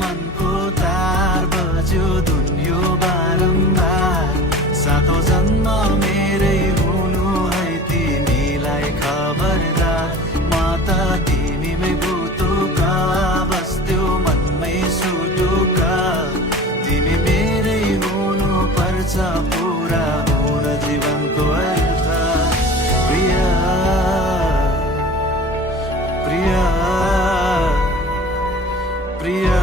मनको तार बज्यो धुन्यो बारम्बार। सातौं जन्म मेरै हुनु है तिमीलाई खबरदार। म त तिमीमै बुटुक बस्थ्यौ मनमै सुटुक। तिमी मेरै हुनु पर्छ पुरा हुन जीवनको अर्थ। प्रिया प्रिया प्रिया